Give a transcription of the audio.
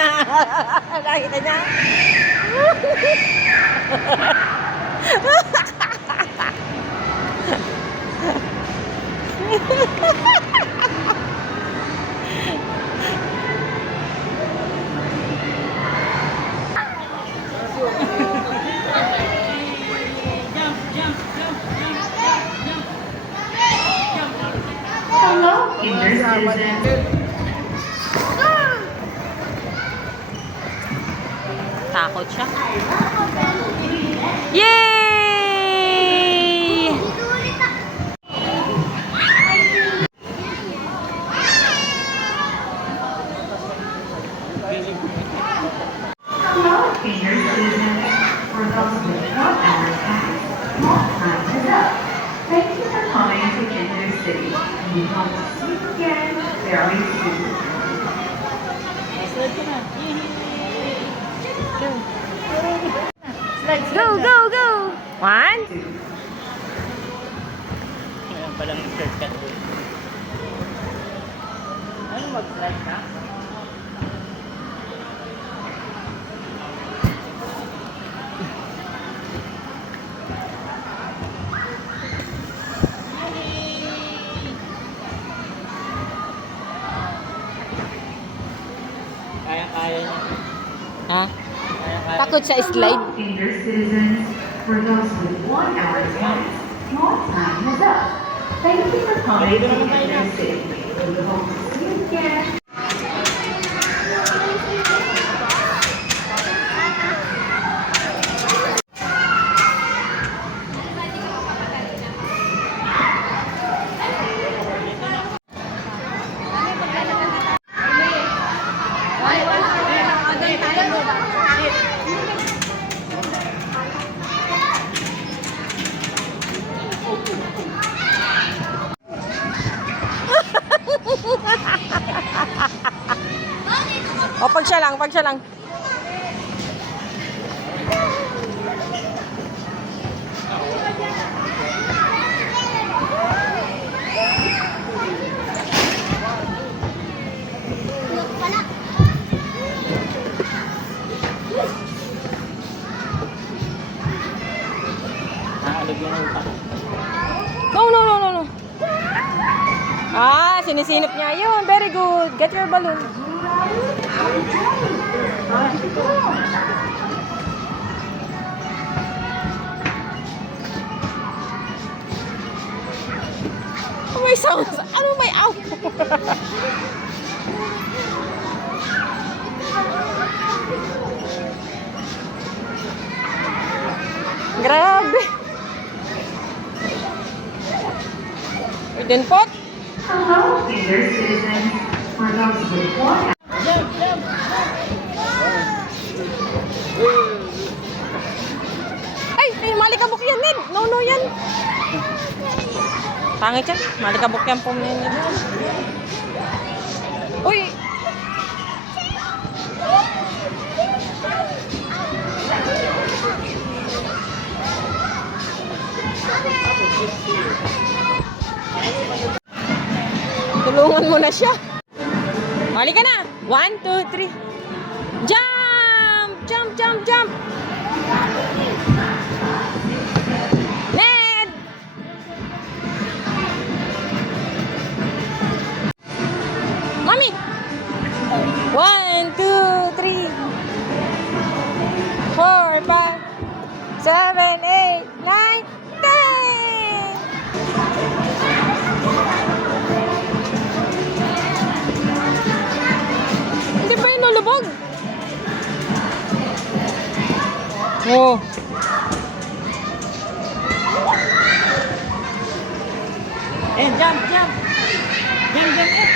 niya. Nakita niya. Hello, senior citizen. Takot siya. Yay! Hello, senior citizen. For those with 1 hour pass, more time is up. Thank you for coming to Kinder City. We hope to see you again very soon. Go, go, go! 1. Ayan palang shortcut ko. Ano mag-slide ka? Kaya-kaya niya. Ha? Kaya-kaya. Takot sa slide. Senior citizens, for those with 1 hour pass, more time is up. Thank you for coming to Kinder City. We hope to see you again. O, pag siya lang, pag siya lang. Naalog yung utak. No, no, no, no, no. Ah, sinisinip niya. Yun, very good. Get your balloon. Oh, may sounds. Ano may ow? Grabe. Within pot? Hello, senior citizens, for those with 1 hour. Jump, jump! Ay, may malikabok yan, Ned. No, no yan. Pangit yan. Malikabok yan po yan. Uy. Tulungan mo na siya. Mali ka na. 1, 2, 3. Jump! Jump, jump, jump! Ned! Mami! 1, 2, 3. 4, 5, 7, 8, 9, 10! Hindi pa yun nalubog. Oh. Eh, jump, jump! Jump, jump, jump!